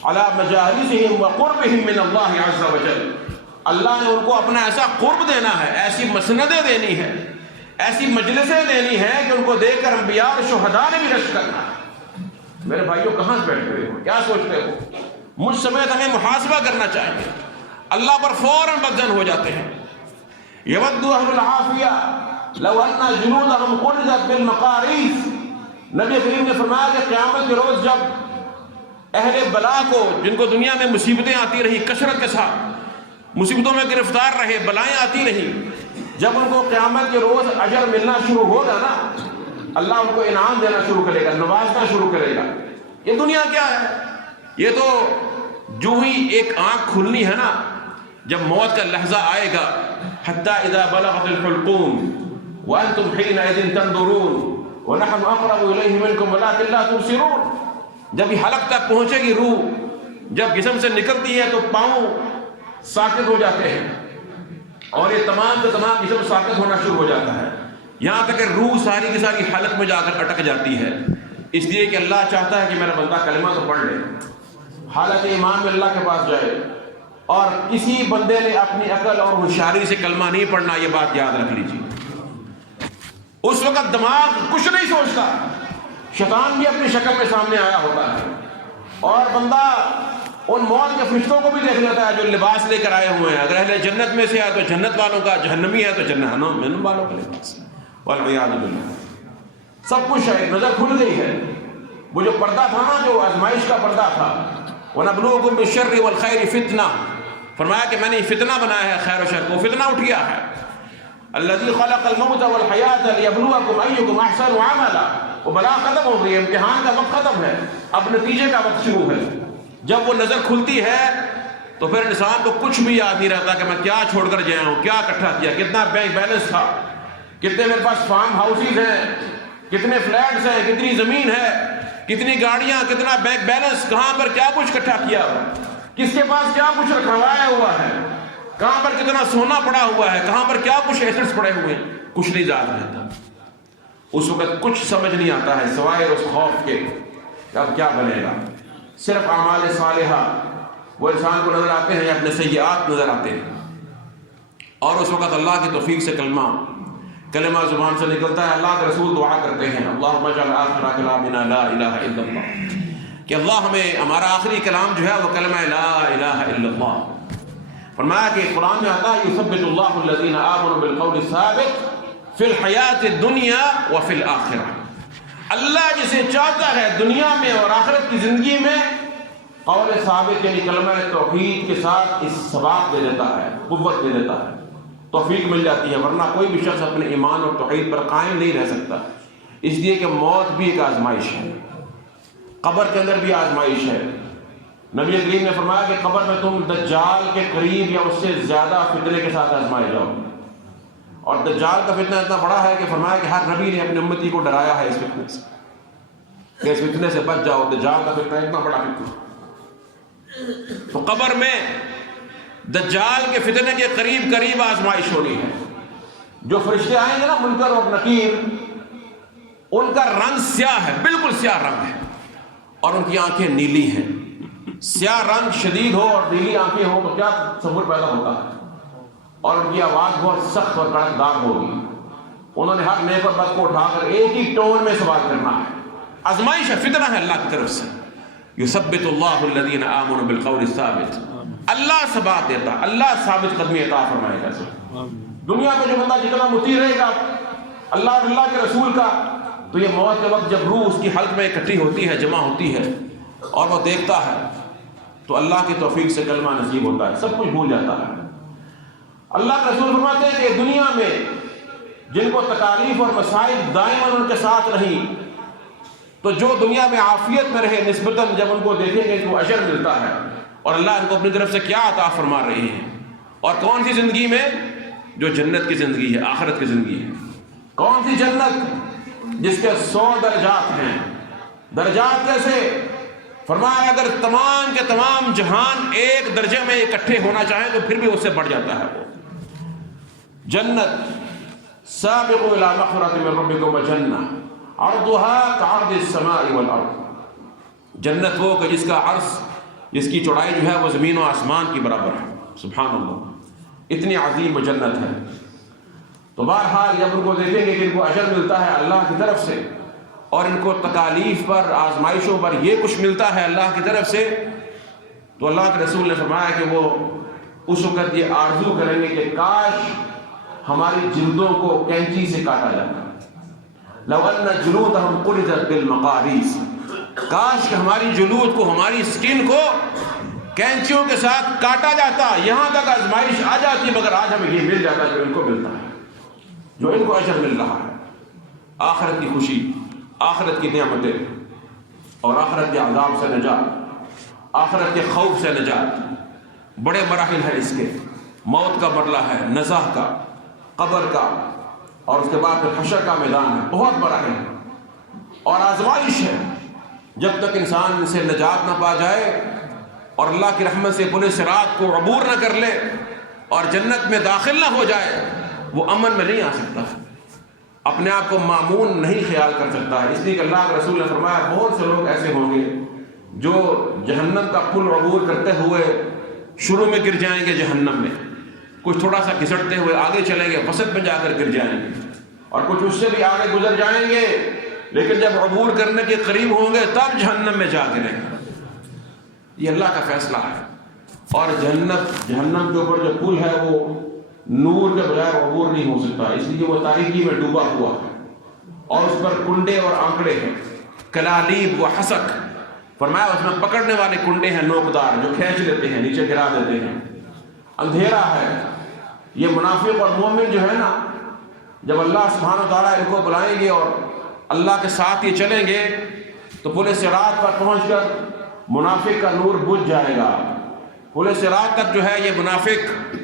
علی مجالسہم وقربہم من اللہ عز وجل، اللہ نے ان کو اپنا ایسا قرب دینا ہے، ایسی مسندیں دینی ہے، ایسی مجلسیں دینی ہے کہ ان کو دیکھ کر انبیاء اور شہداء نے بھی رش کرنا ہے. میرے بھائیوں کہاں سے بیٹھ گئے ہو؟ کیا سوچتے ہو؟ مجھ سمیت ہمیں محاسبہ کرنا چاہیے. اللہ پر فوراً بدظن ہو جاتے ہیں. یود اہل العافیہ لو ان جنودہم قرضت بالمقاریض، نبی کریم نے فرمایا کہ قیامت کے روز جب اہل بلا کو، جن کو دنیا میں مصیبتیں آتی رہی کثرت کے ساتھ، مصیبتوں میں گرفتار رہے، بلائیں آتی رہی، جب ان کو قیامت کے روز اجر ملنا شروع ہوگا نا، اللہ ان کو انعام دینا شروع کرے گا، نوازنا شروع کرے گا۔ یہ دنیا کیا ہے؟ یہ تو جو ہی ایک آنکھ کھلنی ہے نا، جب موت کا لحظہ آئے گا، حتی اذا بلغت الحلقوم وانتم حینئذ تنظرون ونحن اقرب الیہ منکم ولکن لا تبصرون، جب یہ حلق تک پہنچے گی روح، جب جسم سے نکلتی ہے تو پاؤں ساکت ہو جاتے ہیں اور یہ تمام کا تمام جسم ساکت ہونا شروع ہو جاتا ہے، یہاں تک کہ روح ساری کی ساری حلق میں جا کر اٹک جاتی ہے، اس لیے کہ اللہ چاہتا ہے کہ میرا بندہ کلمہ تو پڑھ لے، حالت ایمان میں اللہ کے پاس جائے۔ اور کسی بندے نے اپنی عقل اور ہوشیاری سے کلمہ نہیں پڑھنا، یہ بات یاد رکھ لیجیے۔ اس وقت دماغ کچھ نہیں سوچتا، شیطان بھی اپنی شکل میں سامنے آیا ہوتا ہے، اور بندہ ان موت کے فرشتوں کو بھی دیکھ لیتا ہے جو لباس لے کر آئے ہوئے ہیں، اگر اہل جنت میں سے ہے تو جنت والوں کا، جہنمی ہے تو جہنم والوں کا لباس، والعیاذ باللہ۔ سب کچھ ہے، نظر کھل گئی ہے۔ وہ جو پردہ تھا نا، جو آزمائش کا پردہ تھا، وَنَبْلُوكُمْ بِالشَّرِّ وَالْخَيْرِ فِتْنَةً، فرمایا کہ میں نے فتنہ بنایا ہے، خیر و شر کو فتنہ اٹھ گیا ہے۔ الَّذِي خَلَقَ الْمَوْتَ وَالْحَيَاةَ لِيَبْلُوَكُمْ أَيُّكُمْ أَحْسَنُ عَمَلًا، وہ بلا ختم ہو گئی، امتحان کا وقت ختم ہے، اب نتیجے کا وقت شروع ہے۔ جب وہ نظر کھلتی ہے تو پھر انسان کو کچھ بھی یاد نہیں رہتا کہ میں کیا چھوڑ کر گیا ہوں، کیا اکٹھا کیا، کتنا بینک بیلنس تھا، کتنے میرے پاس فارم ہاؤسز ہیں، کتنے فلیٹس ہیں، کتنی زمین ہے، کتنی گاڑیاں، کتنا بینک بیلنس، کہاں پر کیا کچھ اکٹھا کیا ہوا، کس کے پاس کیا کچھ رکھوایا ہوا ہے، کہاں پر کتنا سونا پڑا ہوا ہے، کہاں پر کیا کچھ ایسٹس پڑے ہوئے ہیں، کچھ نہیں یاد رہتا۔ اس وقت کچھ سمجھ نہیں آتا ہے سوائے اس خوف کے کہ اب کیا بنے گا۔ صرف اعمال صالحہ وہ انسان کو نظر آتے ہیں یا اپنے سیئات نظر آتے ہیں، اور اس وقت اللہ کی توفیق سے کلمہ زبان سے نکلتا ہے۔ اللہ کے رسول دعا کرتے ہیں، اللہم اجعل آخر کلامنا لا الہ الا اللہ، کہ اللہ ہمیں ہمارا آخری کلام جو ہے وہ کلمہ لا الہ الا اللہ۔ فرمایا کہ قرآن میں آتا ہے یثبت اللہ الذین آمنوا بالقول الثابت فی الحیات الدنیا وفی الآخرہ، اللہ جسے چاہتا ہے دنیا میں اور آخرت کی زندگی میں قول ثابت یعنی کلمہ توحید کے ساتھ اس ثبات دے دیتا ہے، قوت دے دیتا ہے، توفیق مل جاتی ہے، ورنہ کوئی بھی شخص اپنے ایمان اور توحید پر قائم نہیں رہ سکتا۔ اس لیے کہ موت بھی ایک آزمائش ہے، قبر کے اندر بھی آزمائش ہے۔ نبی کریم نے فرمایا کہ قبر میں تم دجال کے قریب یا اس سے زیادہ فتنے کے ساتھ آزمائے جاؤ، اور دجال کا فتنہ اتنا بڑا ہے کہ فرمایا کہ ہر نبی نے اپنی امتی کو ڈرایا ہے اس فتنے سے، کہ اس فتنے سے بچ جاؤ، دجال کا فتنہ اتنا بڑا فتنہ۔ تو قبر میں دجال کے فتنے کے قریب آزمائش ہونی ہے۔ جو فرشتے آئیں گے نا، منکر اور نکیر، ان کا رنگ سیاہ ہے، بالکل سیاہ رنگ ہے، اور ان کی آنکھیں نیلی ہیں۔ سیاہ رنگ شدید ہو اور نیلی آنکھیں ہو تو کیا تصور پیدا ہوتا ہے، اور ان کی آواز بہت سخت اور کڑکدار ہوگی۔ انہوں نے ہر نیک اور بد کو اٹھا کر ایک ہی ٹون میں سوال کرنا ہے۔ آزمائش ہے، فتنہ ہے اللہ کی طرف سے۔ یثبت اللہ الذین آمنوا بالقول الثابت، اللہ ثبات دیتا، اللہ ثابت قدمی عطا فرمائے گا۔ دنیا میں جو بندہ جتنا مطیع رہے گا اللہ اور اللہ کے رسول کا، تو یہ موت کے وقت جب روح اس کی حلق میں اکٹھی ہوتی ہے، جمع ہوتی ہے، اور وہ دیکھتا ہے تو اللہ کی توفیق سے کلمہ نصیب ہوتا ہے، سب کچھ بھول جاتا ہے۔ اللہ کے رسول فرماتے ہیں کہ دنیا میں جن کو تکالیف اور مصائب دائماً ان کے ساتھ رہی، تو جو دنیا میں عافیت میں رہے، نسبتاً جب ان کو دیکھیں گے تو اجر ملتا ہے، اور اللہ ان کو اپنی طرف سے کیا عطا فرما رہی ہے۔ اور کون سی زندگی میں؟ جو جنت کی زندگی ہے، آخرت کی زندگی ہے۔ کون سی جنت؟ جس کے 100 درجات ہیں۔ درجات کیسے؟ فرمایا اگر تمام کے تمام جہان ایک درجے میں اکٹھے ہونا چاہیں تو پھر بھی اس سے بڑھ جاتا ہے وہ جنت۔ سابقوا الى مغفرۃ من ربکم وجنہ عرضها كعرض السماء والارض، جنت وہ کہ جس کا عرض، جس کی چوڑائی جو ہے وہ زمین و آسمان کی برابر ہے۔ سبحان اللہ، اتنی عظیم جنت ہے۔ تو بہرحال جب ان کو دیکھیں گے کہ ان کو اجر ملتا ہے اللہ کی طرف سے، اور ان کو تکالیف پر، آزمائشوں پر یہ کچھ ملتا ہے اللہ کی طرف سے، تو اللہ کے رسول نے فرمایا کہ وہ اس وقت یہ آرزو کریں گے کہ کاش ہماری جلدوں کو کینچی سے کاٹا جاتا، لو ان جلودہم قرضت بالمقاریض، کاش کہ ہماری جلود کو، ہماری سکن کو کینچیوں کے ساتھ کاٹا جاتا، یہاں تک آزمائش آ جاتی، مگر آج ہمیں یہ مل جاتا جو ان کو ملتا ہے۔ جو ان کو اجر مل رہا ہے، آخرت کی خوشی، آخرت کی نعمتیں اور آخرت کے عذاب سے نجات، آخرت کے خوف سے نجات۔ بڑے مراحل ہیں اس کے، موت کا مرحلہ ہے، نزاع کا، قبر کا، اور اس کے بعد پھر حشر کا میدان ہے، بہت مراحل ہے اور آزمائش ہے۔ جب تک انسان سے نجات نہ پا جائے اور اللہ کی رحمت سے پل صراط کو عبور نہ کر لے اور جنت میں داخل نہ ہو جائے، وہ امن میں نہیں آ سکتا، اپنے آپ کو مامون نہیں خیال کر سکتا ہے۔ اس لیے کہ اللہ کے رسول نے فرمایا بہت سے لوگ ایسے ہوں گے جو جہنم کا پل عبور کرتے ہوئے شروع میں گر جائیں گے جہنم میں، کچھ تھوڑا سا گھسٹتے ہوئے آگے چلیں گے، وسط میں جا کر گر جائیں گے، اور کچھ اس سے بھی آگے گزر جائیں گے، لیکن جب عبور کرنے کے قریب ہوں گے تب جہنم میں جا گریں گے۔ یہ اللہ کا فیصلہ ہے۔ اور جہنم کے اوپر جو پل ہے وہ نور کے بغیر عبور نہیں ہو سکتا، اس لیے وہ تاریکی میں ڈوبا ہوا ہے اور اس پر کنڈے اور آنکڑے ہیں، کلالیب و حسک، فرمایا اس میں پکڑنے والے کنڈے ہیں نوکدار جو کھینچ لیتے ہیں، نیچے گرا دیتے ہیں۔ اندھیرا ہے۔ یہ منافق اور مومن جو ہے نا، جب اللہ سبحانہ و تعالیٰ ان کو بلائیں گے اور اللہ کے ساتھ یہ چلیں گے تو پل صراط پر پہنچ کر منافق کا نور بجھ جائے گا۔ پل صراط تک جو ہے یہ منافق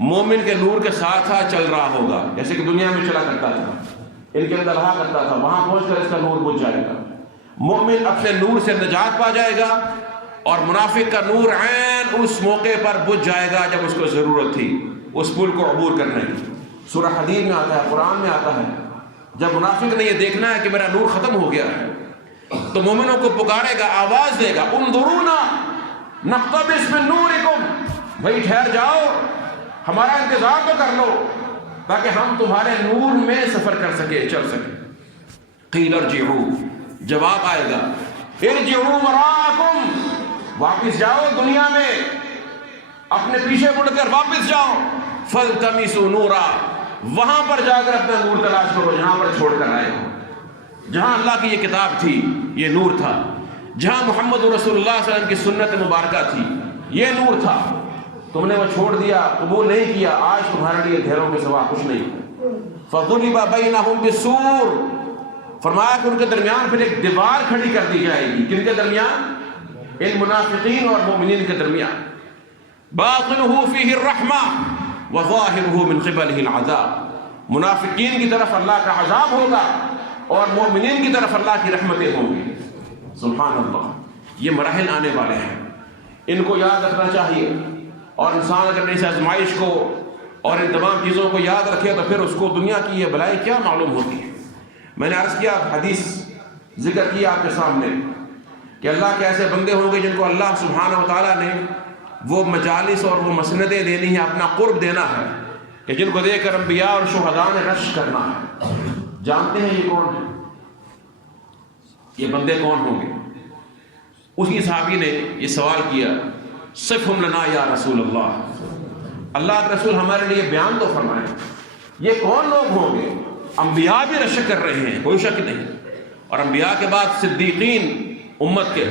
مومن کے نور کے ساتھ چل رہا ہوگا، جیسے کہ دنیا میں چلا کرتا تھا، ان کے اندر رہا کرتا تھا، وہاں پہنچ کر اس کا نور بجھ جائے گا۔ مومن اپنے نور سے نجات پا جائے گا اور منافق کا نور عین اس موقع پر بجھ جائے گا جب اس کو ضرورت تھی اس پل کو عبور کرنے کی۔ سورہ حدید میں آتا ہے، قرآن میں آتا ہے، جب منافق نے یہ دیکھنا ہے کہ میرا نور ختم ہو گیا ہے تو مومنوں کو پکارے گا، آواز دے گا، انظرونا نقتبس من نورکم، بھائی ٹھہر جاؤ، ہمارا انتظار تو کر لو تاکہ ہم تمہارے نور میں سفر کر سکے، چل سکے۔ قیل ارجعوا، جواب آئے گا، ارجعوا وراءکم، واپس جاؤ دنیا میں، اپنے پیچھے مڑ کر واپس جاؤ، فالتمسوا نورا، وہاں پر جا کر اپنا نور تلاش کرو جہاں پر چھوڑ کر آئے ہو، جہاں اللہ کی یہ کتاب تھی، یہ نور تھا، جہاں محمد رسول اللہ صلی اللہ علیہ وسلم کی سنت مبارکہ تھی، یہ نور تھا، تم نے وہ چھوڑ دیا، قبول نہیں کیا، آج تمہارے لیے دھیروں کے سوا کچھ نہیں۔ فضرب بینہم بالسور، فرمایا کہ ان کے درمیان پھر ایک دیوار کھڑی کر دی جائے گی، کن کے درمیان؟ ان منافقین اور مومنین کے درمیان۔ باطنہ فیہ الرحمہ وظاہرہ من قبلہ العذاب، منافقین کی طرف اللہ کا عذاب ہوگا اور مومنین کی طرف اللہ کی رحمتیں ہوں گی۔ سبحان اللہ، یہ مراحل آنے والے ہیں، ان کو یاد رکھنا چاہیے، اور انسان اگر اس آزمائش کو اور ان تمام چیزوں کو یاد رکھے تو پھر اس کو دنیا کی یہ بلائی کیا معلوم ہوتی ہے۔ میں نے عرض کیا، حدیث ذکر کیا آپ کے سامنے کہ اللہ کے ایسے بندے ہوں گے جن کو اللہ سبحانہ و تعالیٰ نے وہ مجالس اور وہ مسندیں دینی ہیں، اپنا قرب دینا ہے، کہ جن کو دیکھ کر انبیاء اور شہداء نے رشک کرنا ہے۔ جانتے ہیں یہ کون ہیں؟ یہ بندے کون ہوں گے؟ اسی صحابی نے یہ سوال کیا، صفہم لنا یا رسول اللہ، اللہ کے رسول ہمارے لیے بیان تو فرمائیں، یہ کون لوگ ہوں گے؟ انبیاء بھی رشک کر رہے ہیں، کوئی شک نہیں، اور انبیاء کے بعد صدیقین امت کے،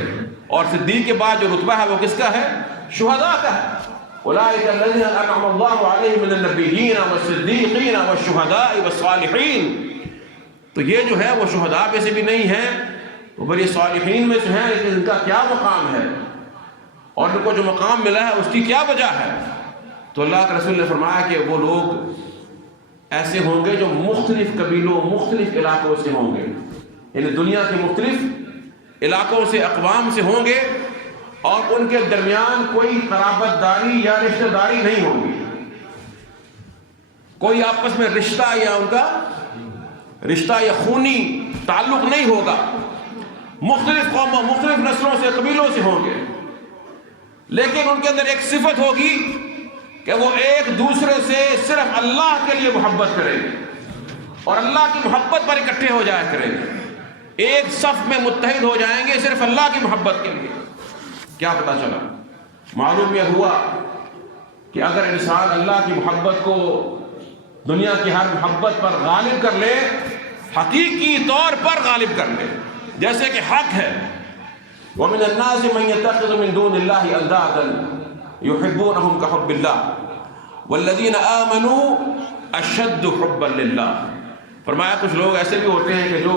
اور صدیق کے بعد جو رتبہ ہے وہ کس کا ہے؟ شہداء کا ہے۔ اولئک الذین انعم اللہ علیہم من النبیین والصدیقین والشہداء والصالحین، تو یہ جو ہے وہ شہداء میں سے بھی نہیں ہیں، تو بڑی صالحین میں سے ہیں، لیکن ان کا کیا مقام ہے اور ان کو جو مقام ملا ہے اس کی کیا وجہ ہے؟ تو اللہ کے رسول نے فرمایا کہ وہ لوگ ایسے ہوں گے جو مختلف قبیلوں، مختلف علاقوں سے ہوں گے، یعنی دنیا کے مختلف علاقوں سے، اقوام سے ہوں گے، اور ان کے درمیان کوئی قرابت داری یا رشتہ داری نہیں ہوگی، کوئی آپس میں رشتہ یا ان کا رشتہ یا خونی تعلق نہیں ہوگا، مختلف قوموں، مختلف نسلوں سے، قبیلوں سے ہوں گے، لیکن ان کے اندر ایک صفت ہوگی کہ وہ ایک دوسرے سے صرف اللہ کے لیے محبت کریں گے اور اللہ کی محبت پر اکٹھے ہو جایا کریں گے، ایک صف میں متحد ہو جائیں گے صرف اللہ کی محبت کے لیے۔ کیا پتہ چلا؟ معلوم یہ ہوا کہ اگر انسان اللہ کی محبت کو دنیا کی ہر محبت پر غالب کر لے، حقیقی طور پر غالب کر لے، جیسے کہ حق ہے، وَمِنَ النَّاسِ مَن يَتَّخِذُ مِن دُونِ اللَّهِ أَندَادًا يُحِبُّونَهُمْ كَحُبِّ اللَّهِ وَالَّذِينَ آمَنُوا اشد حبا للہ. فرمایا کچھ لوگ ایسے بھی ہوتے ہیں کہ جو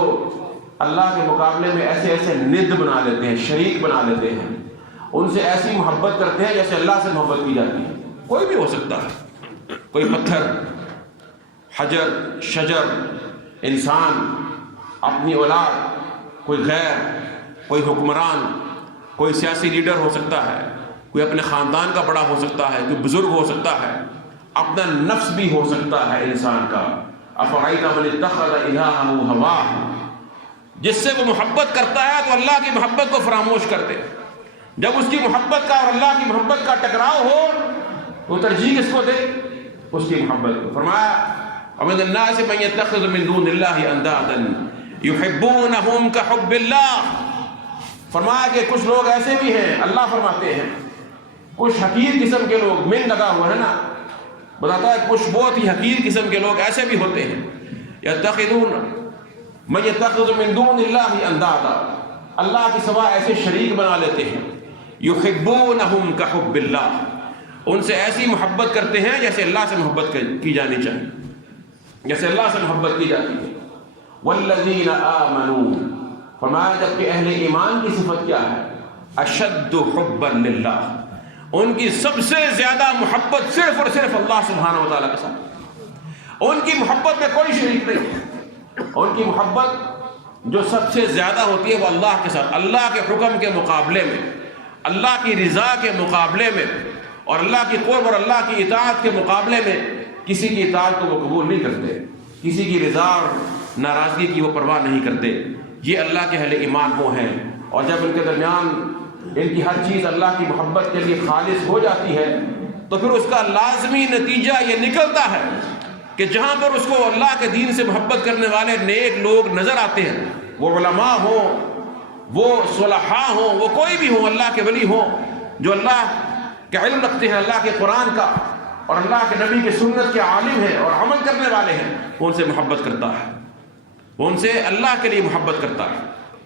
اللہ کے مقابلے میں ایسے ایسے ند بنا لیتے ہیں، شریک بنا لیتے ہیں، ان سے ایسی محبت کرتے ہیں جیسے اللہ سے محبت کی جاتی ہے. کوئی بھی ہو سکتا ہے، کوئی پتھر، حجر، شجر، انسان، اپنی اولاد، کوئی غیر، کوئی حکمران، کوئی سیاسی لیڈر ہو سکتا ہے، کوئی اپنے خاندان کا بڑا ہو سکتا ہے، کوئی بزرگ ہو سکتا ہے، اپنا نفس بھی ہو سکتا ہے انسان کا. افرأیت من اتخذ الہہ ہواہ، جس سے وہ محبت کرتا ہے تو اللہ کی محبت کو فراموش کر دے. جب اس کی محبت کا اور اللہ کی محبت کا ٹکراؤ ہو تو ترجیح کس کو دے؟ اس کی محبت کو. فرمایا ومن الناس من يتخذ من دون اللہ اندادا یحبونہم کحب اللہ. فرمایا کہ کچھ لوگ ایسے بھی ہیں، اللہ فرماتے ہیں کچھ حقیر قسم کے لوگ، من لگا ہوا ہے نا، بتاتا ہے کچھ بہت ہی حقیر قسم کے لوگ ایسے بھی ہوتے ہیں، یتخذون من یتخذ من دون اللہ اندادا، اللہ کے سوا ایسے شریک بنا لیتے ہیں، یحبونہم کحب اللہ، ان سے ایسی محبت کرتے ہیں جیسے اللہ سے محبت کی جانی چاہیے، جیسے اللہ سے محبت کی جاتی ہے. والذین آمنوا، فرمایا جب کہ اہل ایمان کی صفت کیا ہے؟ اشد حبا للہ، ان کی سب سے زیادہ محبت صرف اور صرف اللہ سبحانہ و تعالیٰ کے ساتھ. ان کی محبت میں کوئی شریک نہیں. ان کی محبت جو سب سے زیادہ ہوتی ہے وہ اللہ کے ساتھ، اللہ کے حکم کے مقابلے میں، اللہ کی رضا کے مقابلے میں، اور اللہ کی قرب اور اللہ کی اطاعت کے مقابلے میں کسی کی اطاعت کو وہ قبول نہیں کرتے، کسی کی رضا اور ناراضگی کی وہ پرواہ نہیں کرتے. یہ اللہ کے اہل ایمان وہ ہیں. اور جب ان کے درمیان ان کی ہر چیز اللہ کی محبت کے لیے خالص ہو جاتی ہے تو پھر اس کا لازمی نتیجہ یہ نکلتا ہے کہ جہاں پر اس کو اللہ کے دین سے محبت کرنے والے نیک لوگ نظر آتے ہیں، وہ علماء ہوں، وہ صلحاء ہوں، وہ کوئی بھی ہوں، اللہ کے ولی ہوں جو اللہ کا علم رکھتے ہیں، اللہ کے قرآن کا اور اللہ کے نبی کی سنت کے عالم ہیں اور عمل کرنے والے ہیں، وہ ان سے محبت کرتا ہے، وہ ان سے اللہ کے لیے محبت کرتا ہے.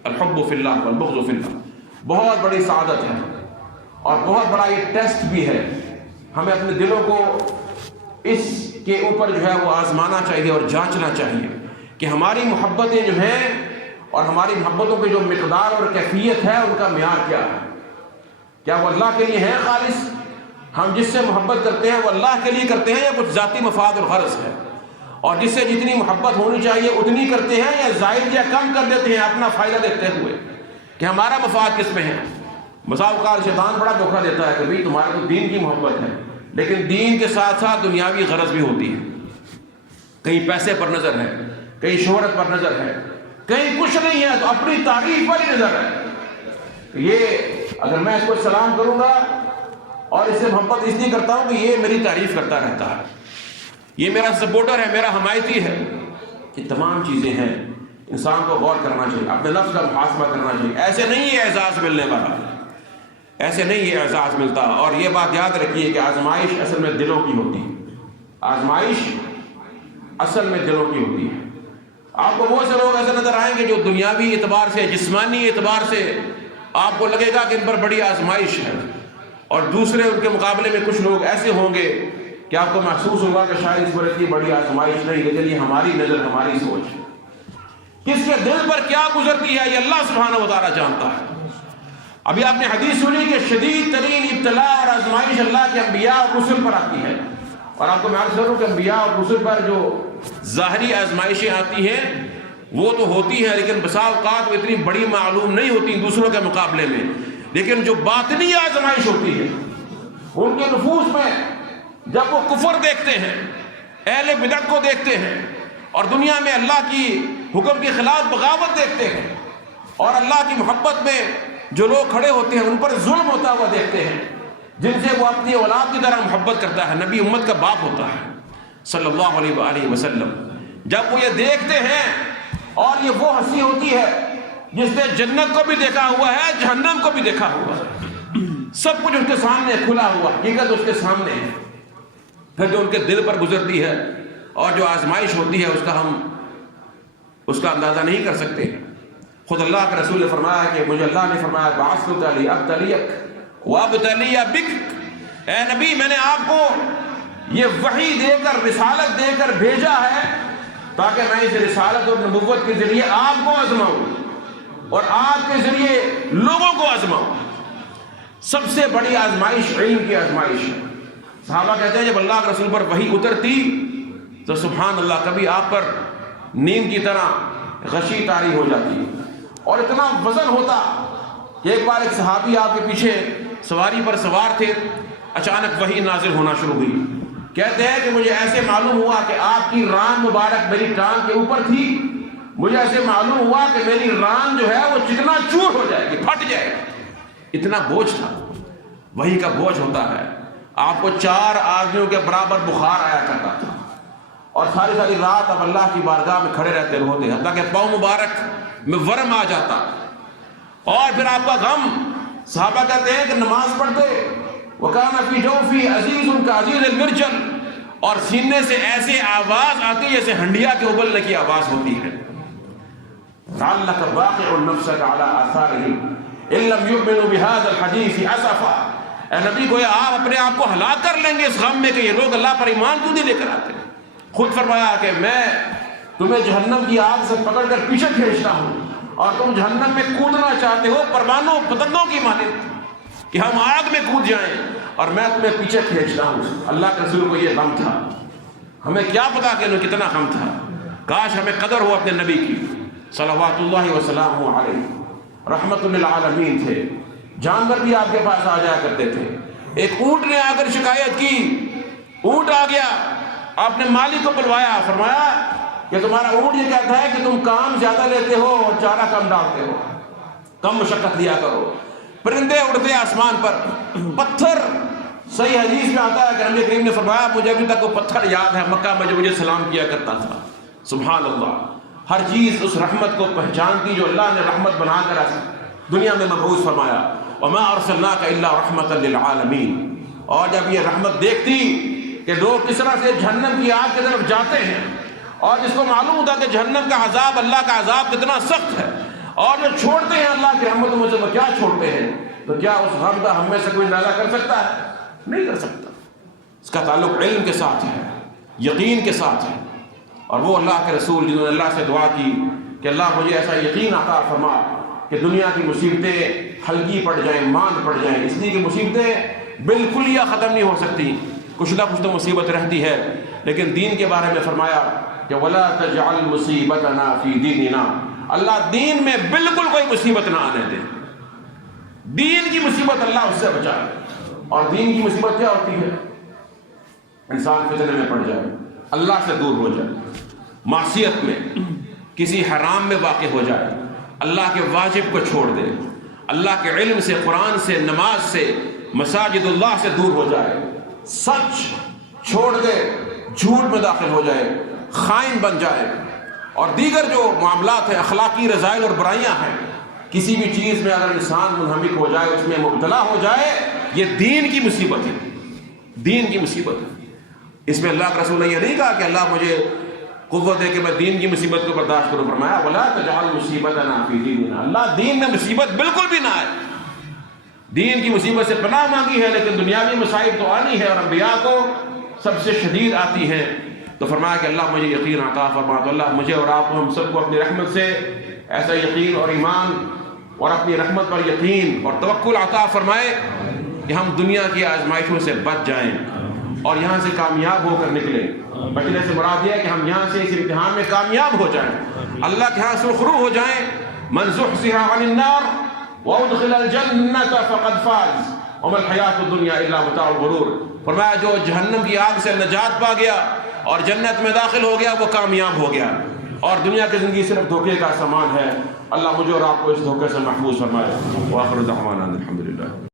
الحب فی اللہ والبغض فی اللہ بہت بڑی سعادت ہے اور بہت بڑا یہ ٹیسٹ بھی ہے. ہمیں اپنے دلوں کو اس کے اوپر جو ہے وہ آزمانا چاہیے اور جانچنا چاہیے کہ ہماری محبتیں جو ہیں اور ہماری محبتوں کی جو مقدار اور کیفیت ہے ان کا معیار کیا ہے. کیا وہ اللہ کے لیے ہیں خالص؟ ہم جس سے محبت کرتے ہیں وہ اللہ کے لیے کرتے ہیں یا کچھ ذاتی مفاد اور غرض ہے؟ اور جس سے جتنی محبت ہونی چاہیے اتنی کرتے ہیں یا زائد یا کم کر دیتے ہیں اپنا فائدہ دیکھتے ہوئے کہ ہمارا مفاد کس میں ہے؟ بسا اوقات شیطان بڑا دھوکہ دیتا ہے کہ بھئی تمہارے تو دین کی محبت ہے، لیکن دین کے ساتھ ساتھ دنیاوی غرض بھی ہوتی ہے. کہیں پیسے پر نظر ہے، کہیں شہرت پر نظر ہے، کہیں کچھ نہیں ہے تو اپنی تعریف پر ہی نظر ہے. یہ اگر میں اس کو سلام کروں گا اور اس سے محبت اس لیے کرتا ہوں کہ یہ میری تعریف کرتا رہتا ہے، یہ میرا سپورٹر ہے، میرا حمایتی ہے. یہ تمام چیزیں ہیں، انسان کو غور کرنا چاہیے، اپنے نفس کا محاسبہ کرنا چاہیے. ایسے نہیں یہ اعزاز ملنے والا، ایسے نہیں یہ اعزاز ملتا. اور یہ بات یاد رکھیے کہ آزمائش اصل میں دلوں کی ہوتی ہے، آزمائش اصل میں دلوں کی ہوتی ہے. آپ کو بہت سے لوگ ایسے نظر آئیں گے جو دنیاوی اعتبار سے، جسمانی اعتبار سے آپ کو لگے گا کہ ان پر بڑی آزمائش ہے، اور دوسرے ان کے مقابلے میں کچھ لوگ ایسے ہوں گے کہ آپ کو محسوس ہوگا کہ شاید اس پر اتنی بڑی آزمائش نہیں، لیکن یہ ہماری نظر، ہماری سوچ، کس کے دل پر کیا گزرتی ہے یہ اللہ سبحانہ و تعالیٰ جانتا ہے. ابھی آپ نے حدیث سنی کہ شدید ترین ابتلاء اور آزمائش اللہ کے انبیاء اور رسل پر آتی ہے. اور آپ کو میں عرض کروں کہ انبیاء اور رسل پر جو ظاہری آزمائشیں آتی ہیں وہ تو ہوتی ہیں، لیکن بسا اوقات وہ اتنی بڑی معلوم نہیں ہوتی دوسروں کے مقابلے میں. لیکن جو باطنی آزمائش ہوتی ہے ان کے نفوس میں، جب وہ کفر دیکھتے ہیں، اہل بدعت کو دیکھتے ہیں، اور دنیا میں اللہ کی حکم کے خلاف بغاوت دیکھتے ہیں، اور اللہ کی محبت میں جو لوگ کھڑے ہوتے ہیں ان پر ظلم ہوتا ہوا دیکھتے ہیں، جن سے وہ اپنی اولاد کی طرح محبت کرتا ہے، نبی امت کا باپ ہوتا ہے صلی اللہ علیہ وآلہ وسلم. جب وہ یہ دیکھتے ہیں، اور یہ وہ ہنسی ہوتی ہے جس نے جنت کو بھی دیکھا ہوا ہے، جہنم کو بھی دیکھا ہوا ہے، سب کچھ ان کے سامنے کھلا ہوا، حقیقت اس کے سامنے ہے. پھر جو ان کے دل پر گزرتی ہے اور جو آزمائش ہوتی ہے ہم اس کا اندازہ نہیں کر سکتے. خود اللہ کے رسول نے فرمایا کہ مجھے اللہ نے فرمایا بعثتک لأبتلیک وابتلی بک، اے نبی میں نے آپ کو یہ وحی دے کر رسالت دے کر بھیجا ہے تاکہ میں اس رسالت اور نبوت کے ذریعے آپ کو آزماؤں اور آپ کے ذریعے لوگوں کو آزماؤں۔ سب سے بڑی آزمائش علم کی آزمائش ہے۔ صحابہ کہتے ہیں جب اللہ کے رسول پر وحی اترتی تو سبحان اللہ کبھی آپ پر نیند کی طرح غشی طاری ہو جاتی اور اتنا وزن ہوتا کہ ایک بار ایک صحابی آپ کے پیچھے سواری پر سوار تھے، اچانک وحی نازل ہونا شروع ہوئی۔ کہتے ہیں کہ مجھے ایسے معلوم ہوا کہ آپ کی ران مبارک میری ٹانگ کے اوپر تھی، مجھے ایسے معلوم ہوا کہ میری ران جو ہے وہ چکنا چور ہو جائے گی، پھٹ جائے گی۔ اتنا بوجھ تھا، وحی کا بوجھ ہوتا ہے۔ آپ کو 4 آدمیوں کے برابر بخار آیا کرتا تھا اور ساری رات اب اللہ کی بارگاہ میں کھڑے رہتے ہوتے، حتیٰ کہ پاؤں مبارک میں ورم آ جاتا اور پھر آپ کا غم۔ صحابہ کہتے ہیں کہ نماز پڑھتے وَكَانَ فِي جَوْفِي عَزِيزٌ كَعَزِيزِ الْمِرْجَلِ، اور سینے سے ایسے آواز آتی جیسے ہنڈیا کے ابلنے کی آواز ہوتی ہے۔ لَعَلَّكَ بَاخِعٌ نَفْسَكَ عَلَىٰ آثَارِهِمْ إِن لَّمْ يُؤْمِنُوا بِهَٰذَا الْحَدِيثِ أَسَفًا۔ اے نبی گویا آپ اپنے آپ کو ہلاک کر لیں گے اس غم میں کہ یہ لوگ اللہ پر ایمان کیوں نہیں لے کر آتے۔ خود فرمایا کہ میں تمہیں جہنم کی آگ سے پکڑ کر پیچھے کھینچتا ہوں اور تم جہنم میں کودنا چاہتے ہو پروانوں پتنگوں کی مانند کہ ہم آگ میں کود جائیں، اور میں تمہیں پیچھے کھینچتا ہوں۔ اللہ کے رسول کو یہ غم تھا، ہمیں کیا پتا کہ انہیں کتنا غم تھا۔ کاش ہمیں قدر ہو اپنے نبی کی صلوات اللہ وسلامہ علیہ، رحمت للعالمین تھے۔ جانور بھی آپ کے پاس آ جایا کرتے تھے۔ ایک اونٹ نے آ کر شکایت کی، اونٹ آ گیا، آپ نے مالک کو بلوایا، فرمایا کہ تمہارا اونٹ یہ کہتا ہے کہ تم کام زیادہ لیتے ہو اور چارہ کم ڈالتے ہو، کم مشقت لیا کرو۔ پرندے اڑتے آسمان پر، پتھر، صحیح حدیث میں آتا ہے کہ نبی کریم نے فرمایا مجھے ابھی تک وہ پتھر یاد ہے مکہ میں جو مجھے سلام کیا کرتا تھا۔ سبحان اللہ، ہر چیز اس رحمت کو پہچانتی جو اللہ نے رحمت بنا کر دنیا میں مبعوث فرمایا۔ وما ارسلناک الا رحمۃ للعالمین۔ اور جب یہ رحمت دیکھتی کہ لوگ کس طرح سے جہنم کی آگ کی طرف جاتے ہیں اور جس کو معلوم ہوتا کہ جہنم کا عذاب، اللہ کا عذاب کتنا سخت ہے، اور جو چھوڑتے ہیں اللہ کی رحمتوں میں سے وہ کیا چھوڑتے ہیں، تو کیا اس غم کا ہم میں سے کوئی اندازہ کر سکتا ہے؟ نہیں کر سکتا۔ اس کا تعلق علم کے ساتھ ہے، یقین کے ساتھ ہے۔ اور وہ اللہ کے رسول جنہوں نے اللہ سے دعا کی کہ اللہ مجھے ایسا یقین عطا فرما کہ دنیا کی مصیبتیں ہلکی پڑ جائیں، مان پڑ جائیں، اس لیے کہ مصیبتیں بالکل یا ختم نہیں ہو سکتی، کچھ نہ کچھ تو مصیبت رہتی ہے، لیکن دین کے بارے میں فرمایا کہ وَلَا تَجْعَلْ مُصِيبَتَنَا فِي دِينِنَا، اللہ دین میں بالکل کوئی مصیبت نہ آنے دے۔ دین کی مصیبت اللہ اس سے بچائے۔ اور دین کی مصیبت کیا ہوتی ہے؟ انسان فتنے میں پڑ جائے، اللہ سے دور ہو جائے، معصیت میں، کسی حرام میں واقع ہو جائے، اللہ کے واجب کو چھوڑ دے، اللہ کے علم سے، قرآن سے، نماز سے، مساجد اللہ سے دور ہو جائے، سچ چھوڑ دے، جھوٹ میں داخل ہو جائے، خائن بن جائے، اور دیگر جو معاملات ہیں، اخلاقی رذائل اور برائیاں ہیں، کسی بھی چیز میں اگر انسان منہمک ہو جائے، اس میں مبتلا ہو جائے، یہ دین کی مصیبت ہے، دین کی مصیبت ہے۔ اس میں اللہ کے رسول نے یہ نہیں کہا کہ اللہ مجھے قوت دے کہ میں دین کی مصیبت کو برداشت کروں، فرمایا وَلَا تَجْعَلْ مُصِيبَتَنَا فِي دِينِنَا، اللہ دین میں مصیبت بالکل بھی نہ آئے۔ دین کی مصیبت سے پناہ مانگی ہے، لیکن دنیاوی مصائب تو آنی ہے، اور انبیاء کو سب سے شدید آتی ہے۔ تو فرمایا کہ اللہ مجھے یقین عطا فرما، تو اللہ مجھے اور آپ کو، ہم سب کو اپنی رحمت سے ایسا یقین اور ایمان اور اپنی رحمت پر یقین اور توکل عطا فرمائے کہ ہم دنیا کی آزمائشوں سے بچ جائیں اور یہاں سے کامیاب ہو کر نکلیں۔ بچنے سے مراد یہ ہے کہ ہم یہاں سے اس امتحان میں کامیاب ہو جائیں، اللہ کے ہاں سرخرو ہو جائیں۔ من زحزح عن النار وادخل الجنة فقد فاز وما الحیاۃ الدنیا الا متاع الغرور۔ فرمایا جو جہنم کی آگ سے نجات پا گیا اور جنت میں داخل ہو گیا وہ کامیاب ہو گیا، اور دنیا کی زندگی صرف دھوکے کا سامان ہے۔ اللہ مجھے اور آپ کو اس دھوکے سے محفوظ فرمائے۔ وآخر دعوانا الحمدللہ۔